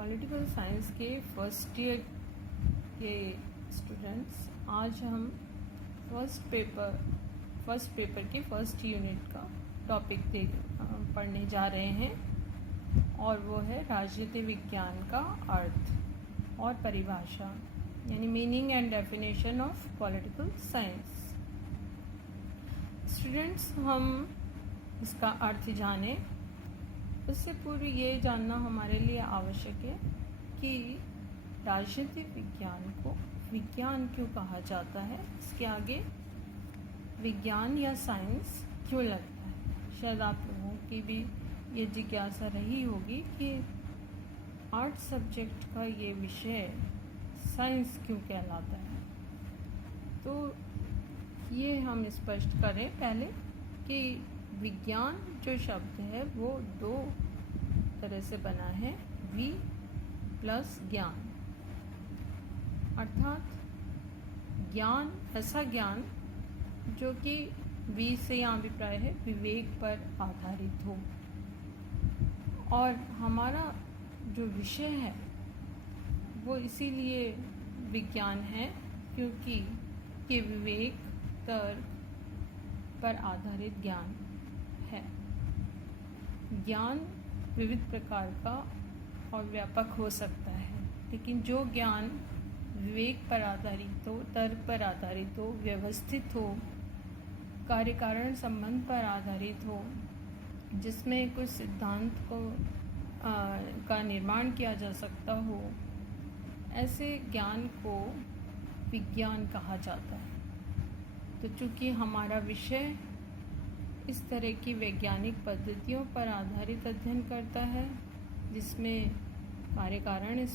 Political science के first year के students, आज हम फर्स्ट पेपर के फर्स्ट यूनिट का टॉपिक पढ़ने जा रहे हैं और वो है राजनीति विज्ञान का अर्थ और परिभाषा, यानी meaning and definition of political science. Students, हम इसका अर्थ जानें उससे पूर्व ये जानना हमारे लिए आवश्यक है कि राजनीतिक विज्ञान को विज्ञान क्यों कहा जाता है, इसके आगे विज्ञान या साइंस क्यों लगता है। शायद आप लोगों की भी ये जिज्ञासा रही होगी कि आर्ट सब्जेक्ट का ये विषय साइंस क्यों कहलाता है। तो ये हम स्पष्ट करें पहले कि विज्ञान जो शब्द है वो दो तरह से बना है, वि प्लस ज्ञान, अर्थात ज्ञान ऐसा ज्ञान जो कि वि से यहाँ अभिप्राय है विवेक पर आधारित हो, और हमारा जो विषय है वो इसीलिए विज्ञान है क्योंकि ये विवेक तर्क पर आधारित ज्ञान है। ज्ञान विविध प्रकार का और व्यापक हो सकता है, लेकिन जो ज्ञान विवेक पर आधारित हो, तर्क पर आधारित हो, व्यवस्थित हो, कार्य कारण संबंध पर आधारित हो, जिसमें कुछ सिद्धांत का निर्माण किया जा सकता हो, ऐसे ज्ञान को विज्ञान कहा जाता है। तो चूँकि हमारा विषय इस तरह की वैज्ञानिक पद्धतियों पर आधारित अध्ययन करता है जिसमें कार्य कारण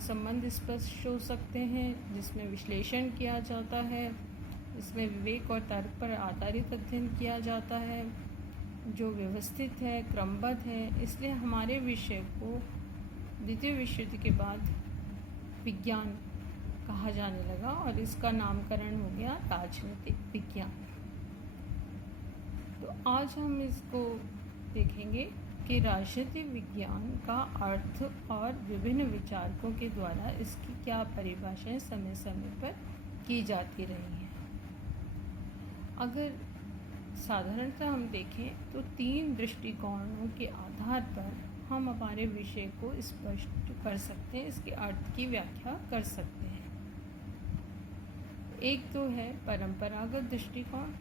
संबंध स्पष्ट हो सकते हैं, जिसमें विश्लेषण किया जाता है, जिसमें विवेक और तर्क पर आधारित अध्ययन किया जाता है, जो व्यवस्थित है, क्रमबद्ध है, इसलिए हमारे विषय को द्वितीय विश्व युद्ध के बाद विज्ञान कहा जाने लगा और इसका नामकरण हो गया राजनीतिक विज्ञान। तो आज हम इसको देखेंगे कि राजनीतिक विज्ञान का अर्थ और विभिन्न विचारकों के द्वारा इसकी क्या परिभाषाएं समय समय पर की जाती रही हैं। अगर साधारणतः हम देखें तो तीन दृष्टिकोणों के आधार पर हम हमारे विषय को स्पष्ट कर सकते हैं, इसके अर्थ की व्याख्या कर सकते हैं। एक तो है परंपरागत दृष्टिकोण,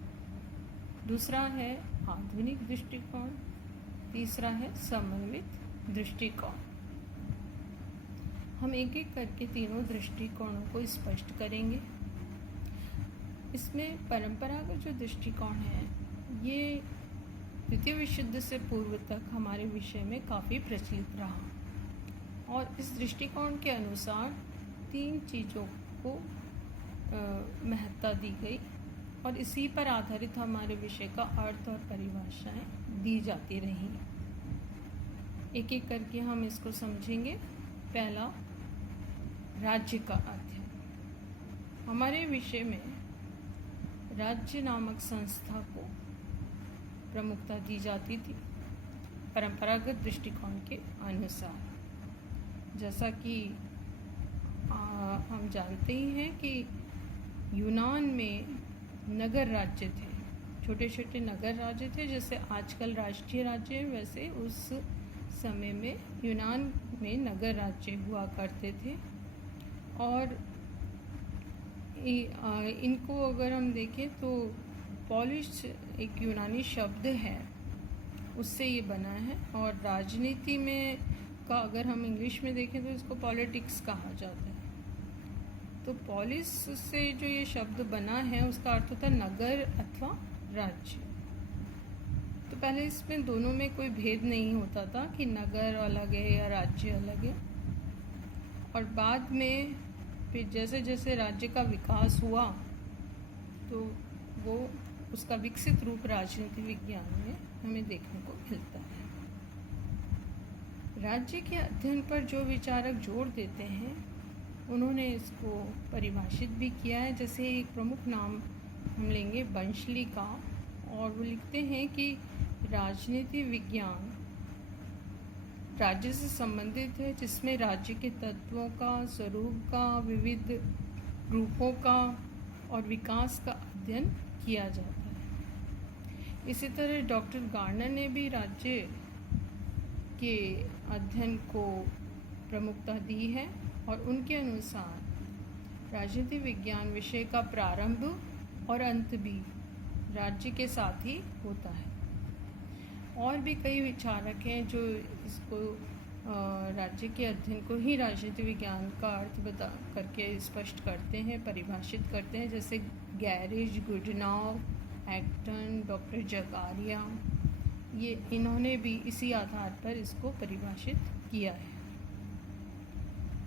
दूसरा है आधुनिक दृष्टिकोण, तीसरा है समन्वित दृष्टिकोण। हम एक एक करके तीनों दृष्टिकोणों को स्पष्ट करेंगे। इसमें परंपरागत जो दृष्टिकोण है ये द्वितीय विश्व युद्ध से पूर्व तक हमारे विषय में काफ़ी प्रचलित रहा और इस दृष्टिकोण के अनुसार तीन चीज़ों को महत्ता दी गई और इसी पर आधारित हमारे विषय का अर्थ और परिभाषाएं दी जाती रहीं। एक एक करके हम इसको समझेंगे। पहला, राज्य का अध्ययन। हमारे विषय में राज्य नामक संस्था को प्रमुखता दी जाती थी परंपरागत दृष्टिकोण के अनुसार। जैसा कि हम जानते ही हैं कि यूनान में नगर राज्य थे, छोटे छोटे नगर राज्य थे, जैसे आजकल राष्ट्रीय राज्य है वैसे उस समय में यूनान में नगर राज्य हुआ करते थे। और इनको अगर हम देखें तो पॉलिश एक यूनानी शब्द है, उससे ये बना है, और राजनीति में का अगर हम इंग्लिश में देखें तो इसको पॉलिटिक्स कहा जाता है। तो पॉलिस से जो ये शब्द बना है उसका अर्थ होता है नगर अथवा राज्य। तो पहले इसमें दोनों में कोई भेद नहीं होता था कि नगर अलग है या राज्य अलग है, और बाद में फिर जैसे जैसे राज्य का विकास हुआ तो वो उसका विकसित रूप राजनीति विज्ञान में हमें देखने को मिलता है। राज्य के अध्ययन पर जो विचारक जोर देते हैं उन्होंने इसको परिभाषित भी किया है। जैसे एक प्रमुख नाम हम लेंगे बंशली का, और वो लिखते हैं कि राजनीति विज्ञान राज्य से संबंधित है, जिसमें राज्य के तत्वों का, स्वरूप का, विविध रूपों का और विकास का अध्ययन किया जाता है। इसी तरह डॉक्टर गार्नर ने भी राज्य के अध्ययन को प्रमुखता दी है और उनके अनुसार राजनीति विज्ञान विषय का प्रारंभ और अंत भी राज्य के साथ ही होता है। और भी कई विचारक हैं जो इसको राज्य के अध्ययन को ही राजनीति विज्ञान का अर्थ बता करके स्पष्ट करते हैं, परिभाषित करते हैं, जैसे गैरिज, गुडनाव, एक्टन, डॉक्टर जकारिया। ये इन्होंने भी इसी आधार पर इसको परिभाषित किया है।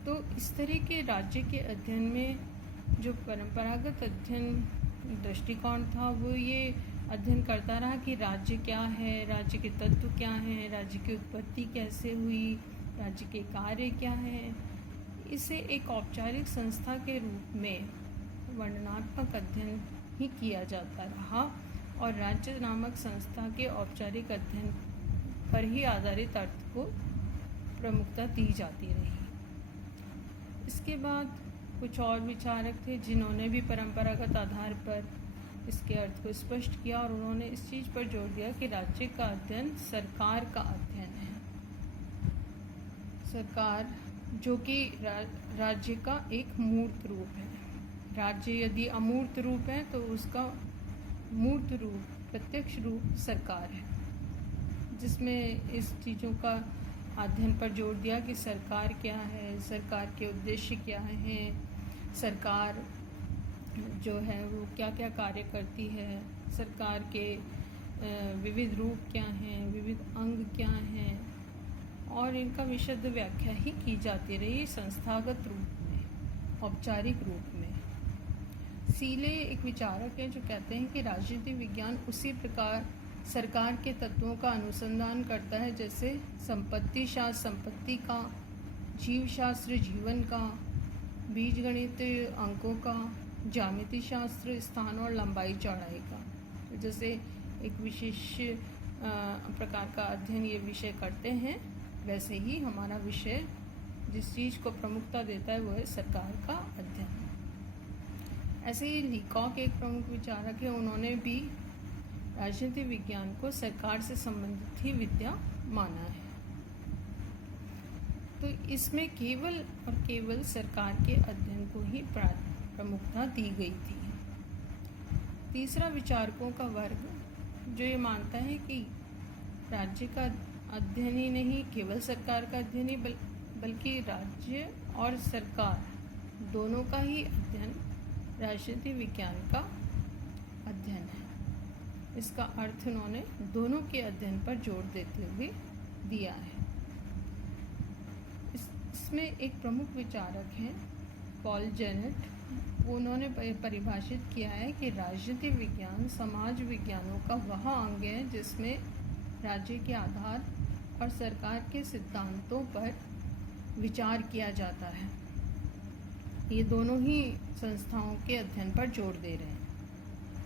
तो इस तरह के राज्य के अध्ययन में जो परंपरागत अध्ययन दृष्टिकोण था वो ये अध्ययन करता रहा कि राज्य क्या है, राज्य के तत्व क्या हैं, राज्य की उत्पत्ति कैसे हुई, राज्य के कार्य क्या हैं। इसे एक औपचारिक संस्था के रूप में वर्णनात्मक अध्ययन ही किया जाता रहा और राज्य नामक संस्था के औपचारिक अध्ययन पर ही आधारित अर्थ को प्रमुखता दी जाती रही। इसके बाद कुछ और विचारक थे जिन्होंने भी परंपरागत आधार पर इसके अर्थ को स्पष्ट किया और उन्होंने इस चीज़ पर जोर दिया कि राज्य का अध्ययन सरकार का अध्ययन है। सरकार जो कि राज्य का एक मूर्त रूप है। राज्य यदि अमूर्त रूप है तो उसका मूर्त रूप, प्रत्यक्ष रूप सरकार है, जिसमें इस चीज़ों का अध्ययन पर जोर दिया कि सरकार क्या है, सरकार के उद्देश्य क्या हैं, सरकार जो है वो क्या क्या कार्य करती है, सरकार के विविध रूप क्या हैं, विविध अंग क्या हैं, और इनका विशद व्याख्या ही की जाती रही संस्थागत रूप में, औपचारिक रूप में। सीले एक विचारक हैं जो कहते हैं कि राजनीति विज्ञान उसी प्रकार सरकार के तत्वों का अनुसंधान करता है जैसे संपत्ति शास्त्र संपत्ति का, जीव शास्त्र जीवन का, बीजगणित अंकों का, ज्यामिति शास्त्र स्थान और लंबाई चौड़ाई का। तो जैसे एक विशेष प्रकार का अध्ययन ये विषय करते हैं, वैसे ही हमारा विषय जिस चीज़ को प्रमुखता देता है वो है सरकार का अध्ययन। ऐसे ही लीकॉक एक प्रमुख विचारक है, उन्होंने भी राजनीति विज्ञान को सरकार से संबंधित ही विद्या माना है। तो इसमें केवल और केवल सरकार के अध्ययन को ही प्रमुखता दी गई थी। तीसरा विचारकों का वर्ग जो ये मानता है कि राज्य का अध्ययन ही नहीं, केवल सरकार का अध्ययन ही बल्कि राज्य और सरकार दोनों का ही अध्ययन राजनीति विज्ञान का अध्ययन है। इसका अर्थ उन्होंने दोनों के अध्ययन पर जोर देते हुए दिया है। इसमें एक प्रमुख विचारक हैं पॉल जेनेट। उन्होंने परिभाषित किया है कि राजनीति विज्ञान समाज विज्ञानों का वह अंग है जिसमें राज्य के आधार और सरकार के सिद्धांतों पर विचार किया जाता है। ये दोनों ही संस्थाओं के अध्ययन पर जोर दे रहे हैं।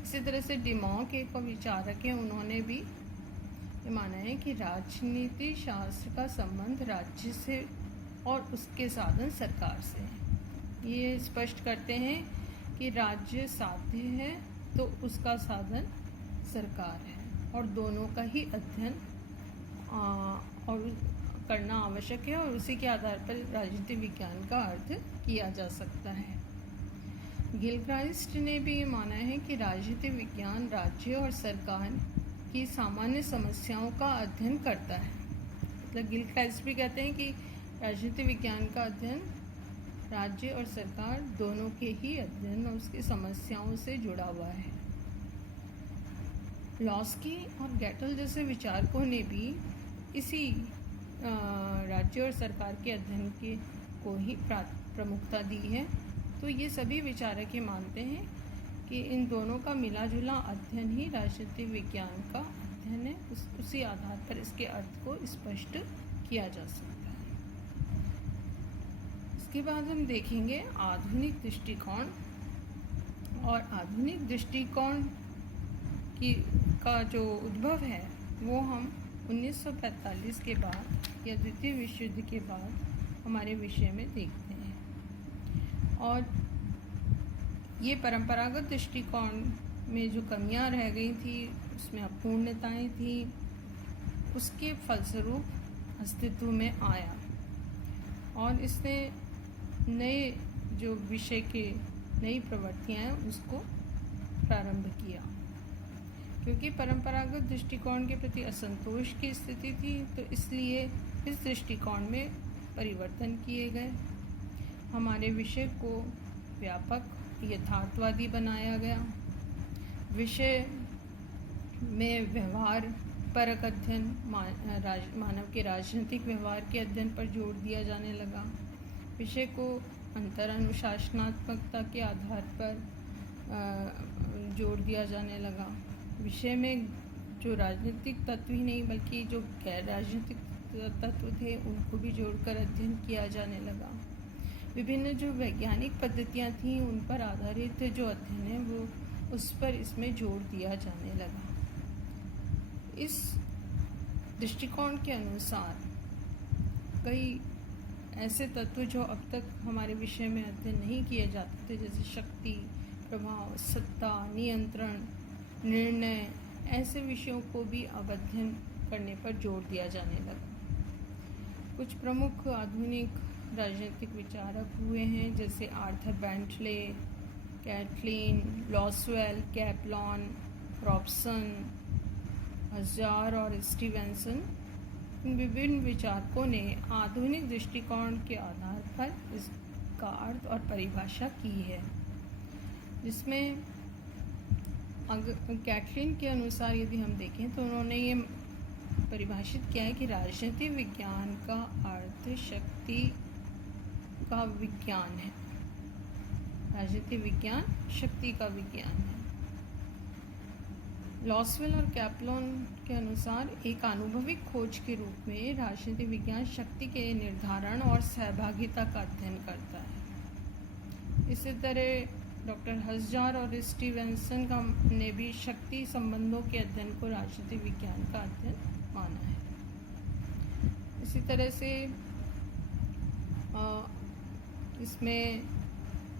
इसी तरह से डिमॉक एक विचारक हैं, उन्होंने भी ये माना है कि राजनीति शास्त्र का संबंध राज्य से और उसके साधन सरकार से है। ये स्पष्ट करते हैं कि राज्य साध्य है तो उसका साधन सरकार है और दोनों का ही अध्ययन और करना आवश्यक है और उसी के आधार पर राजनीति विज्ञान का अर्थ किया जा सकता है। गिलक्राइस्ट ने भी ये माना है कि राजनीति विज्ञान राज्य और सरकार की सामान्य समस्याओं का अध्ययन करता है। मतलब गिलक्राइस्ट भी कहते हैं कि राजनीति विज्ञान का अध्ययन राज्य और सरकार दोनों के ही अध्ययन और उसकी समस्याओं से जुड़ा हुआ है। लॉस्की और गैटल जैसे विचारकों ने भी इसी राज्य और सरकार के अध्ययन के को ही प्रमुखता दी है। तो ये सभी विचारक ये मानते हैं कि इन दोनों का मिला जुला अध्ययन ही राजनीति विज्ञान का अध्ययन है। उसी आधार पर इसके अर्थ को स्पष्ट किया जा सकता है। इसके बाद हम देखेंगे आधुनिक दृष्टिकोण, और आधुनिक दृष्टिकोण का जो उद्भव है वो हम 1945 के बाद या द्वितीय विश्व युद्ध के बाद हमारे विषय में देखते हैं। और ये परंपरागत दृष्टिकोण में जो कमियां रह गई थी, उसमें अपूर्णताएं थी, उसके फलस्वरूप अस्तित्व में आया और इसने नए जो विषय के नई प्रवृत्तियां हैं उसको प्रारंभ किया। क्योंकि परंपरागत दृष्टिकोण के प्रति असंतोष की स्थिति थी, तो इसलिए इस दृष्टिकोण में परिवर्तन किए गए। हमारे विषय को व्यापक यथार्थवादी बनाया गया। विषय में व्यवहार परक अध्ययन, मानव के राजनीतिक व्यवहार के अध्ययन पर जोर दिया जाने लगा। विषय को अंतर अनुशासनात्मकता के आधार पर जोर दिया जाने लगा। विषय में जो राजनीतिक तत्व ही नहीं बल्कि जो गैर राजनीतिक तत्व थे उनको भी जोड़कर अध्ययन किया जाने लगा। विभिन्न जो वैज्ञानिक पद्धतियां थीं उन पर आधारित जो अध्ययन है वो उस पर इसमें जोर दिया जाने लगा। इस दृष्टिकोण के अनुसार कई ऐसे तत्व जो अब तक हमारे विषय में अध्ययन नहीं किए जाते थे, जैसे शक्ति, प्रभाव, सत्ता, नियंत्रण, निर्णय, ऐसे विषयों को भी अब अध्ययन करने पर जोर दिया जाने लगा। कुछ प्रमुख आधुनिक राजनीतिक विचारक हुए हैं, जैसे Arthur Bentley, Catlin, Lasswell, Kaplan, Robson, हज़ार और स्टीवेंसन। इन विभिन्न विचारकों ने आधुनिक दृष्टिकोण के आधार पर इसका अर्थ और परिभाषा की है, जिसमें कैटलिन के अनुसार यदि हम देखें तो उन्होंने ये परिभाषित किया है कि राजनीतिक विज्ञान का अर्थ शक्ति का विज्ञान है। राजनीतिक विज्ञान शक्ति का विज्ञान है। लॉसवेल और कैपलॉन के अनुसार एक अनुभविक खोज के रूप में राजनीतिक विज्ञान शक्ति के निर्धारण और सहभागिता का अध्ययन करता है। इसी तरह डॉक्टर हज़ार और स्टीवेंसन ने भी शक्ति संबंधों के अध्ययन को राजनीतिक विज्ञान का अध्ययन माना है। इसी तरह से इसमें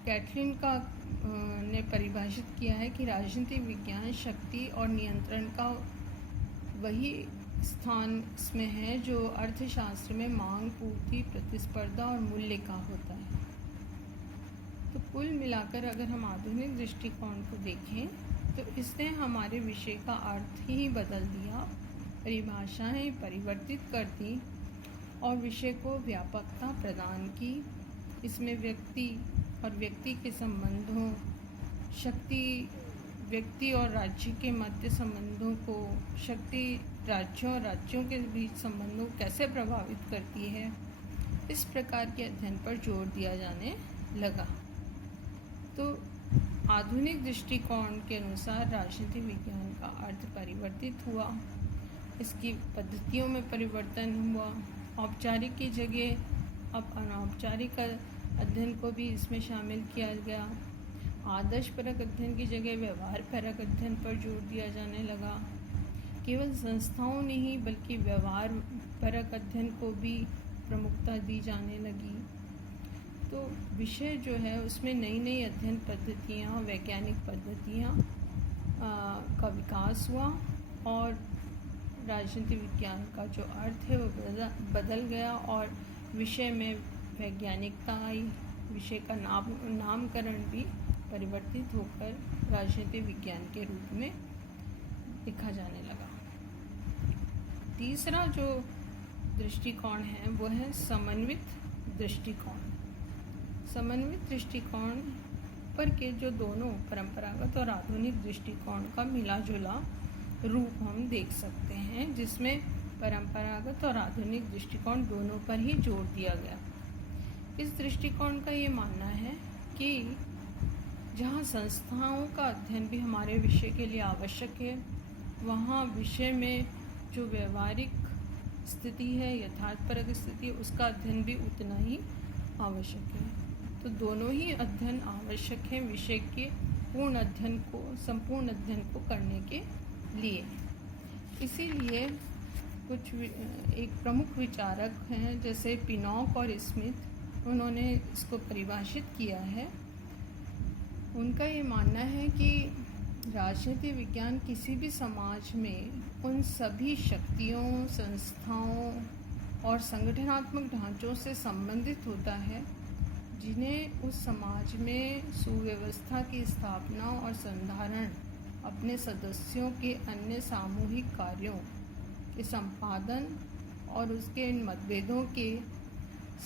कैटलिन का ने परिभाषित किया है कि राजनीतिक विज्ञान शक्ति और नियंत्रण का वही स्थान इसमें है जो अर्थशास्त्र में मांग, पूर्ति, प्रतिस्पर्धा और मूल्य का होता है। तो कुल मिलाकर अगर हम आधुनिक दृष्टिकोण को देखें तो इसने हमारे विषय का अर्थ ही बदल दिया, परिभाषाएं परिवर्तित कर दी और विषय को व्यापकता प्रदान की। इसमें व्यक्ति और व्यक्ति के संबंधों, शक्ति व्यक्ति और राज्य के मध्य संबंधों को, शक्ति राज्यों और राज्यों के बीच संबंधों को कैसे प्रभावित करती है, इस प्रकार के अध्ययन पर जोर दिया जाने लगा। तो आधुनिक दृष्टिकोण के अनुसार राजनीतिक विज्ञान का अर्थ परिवर्तित हुआ, इसकी पद्धतियों में परिवर्तन हुआ। औपचारिक की जगह अब अनौपचारिक अध्ययन को भी इसमें शामिल किया गया। आदर्श परक अध्ययन की जगह व्यवहार परक अध्ययन पर जोर दिया जाने लगा। केवल संस्थाओं ने ही बल्कि व्यवहार परक अध्ययन को भी प्रमुखता दी जाने लगी। तो विषय जो है उसमें नई नई अध्ययन पद्धतियाँ, वैज्ञानिक पद्धतियाँ का विकास हुआ और राजनीतिक विज्ञान का जो अर्थ है वो बदल गया और विषय में वैज्ञानिकता आई। विषय का नामकरण भी परिवर्तित होकर राजनीतिक विज्ञान के रूप में लिखा जाने लगा। तीसरा जो दृष्टिकोण है वो है समन्वित दृष्टिकोण। समन्वित दृष्टिकोण पर के जो दोनों परंपरागत और आधुनिक दृष्टिकोण का मिला जुला रूप हम देख सकते हैं, जिसमें परंपरागत और आधुनिक दृष्टिकोण दोनों पर ही जोर दिया गया। इस दृष्टिकोण का ये मानना है कि जहाँ संस्थाओं का अध्ययन भी हमारे विषय के लिए आवश्यक है, वहाँ विषय में जो व्यवहारिक स्थिति है, यथार्थपरक स्थिति, उसका अध्ययन भी उतना ही आवश्यक है। तो दोनों ही अध्ययन आवश्यक हैं विषय के संपूर्ण अध्ययन को करने के लिए। इसीलिए एक प्रमुख विचारक हैं जैसे पिनॉक और स्मिथ, उन्होंने इसको परिभाषित किया है। उनका ये मानना है कि राजनीति विज्ञान किसी भी समाज में उन सभी शक्तियों, संस्थाओं और संगठनात्मक ढांचों से संबंधित होता है जिन्हें उस समाज में सुव्यवस्था की स्थापना और संधारण, अपने सदस्यों के अन्य सामूहिक कार्यों के संपादन और उसके मतभेदों के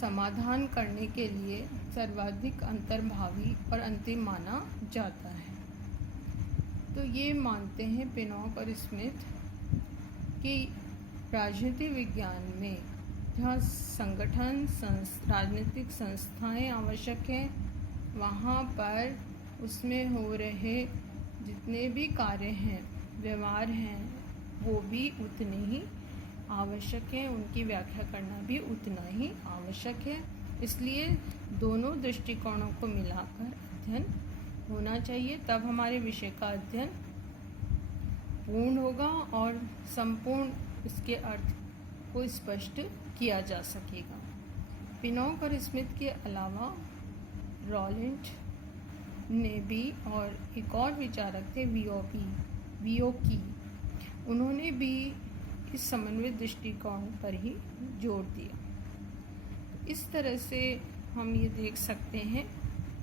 समाधान करने के लिए सर्वाधिक अंतर्भावी और अंतिम माना जाता है। तो ये मानते हैं पिनॉक और स्मिथ कि राजनीति विज्ञान में जहाँ संगठन, राजनीतिक संस्थाएं आवश्यक हैं, वहाँ पर उसमें हो रहे जितने भी कार्य हैं, व्यवहार हैं, वो भी उतने ही आवश्यक है, उनकी व्याख्या करना भी उतना ही आवश्यक है। इसलिए दोनों दृष्टिकोणों को मिलाकर अध्ययन होना चाहिए, तब हमारे विषय का अध्ययन पूर्ण होगा और संपूर्ण इसके अर्थ को स्पष्ट किया जा सकेगा। पिनॉक और स्मिथ के अलावा रॉलेंट ने भी और एक और विचारक थे वियोकी, उन्होंने भी इस समन्वित दृष्टिकोण पर ही जोर दिया। इस तरह से हम ये देख सकते हैं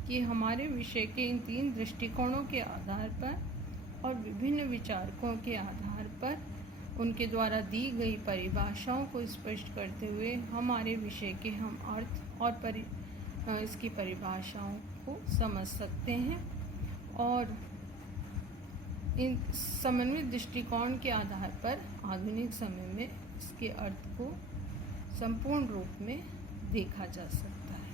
कि हमारे विषय के इन 3 दृष्टिकोणों के आधार पर और विभिन्न विचारकों के आधार पर उनके द्वारा दी गई परिभाषाओं को स्पष्ट करते हुए हमारे विषय के हम अर्थ और इसकी परिभाषाओं को समझ सकते हैं और इन समन्वित दृष्टिकोण के आधार पर आधुनिक समय में इसके अर्थ को संपूर्ण रूप में देखा जा सकता है।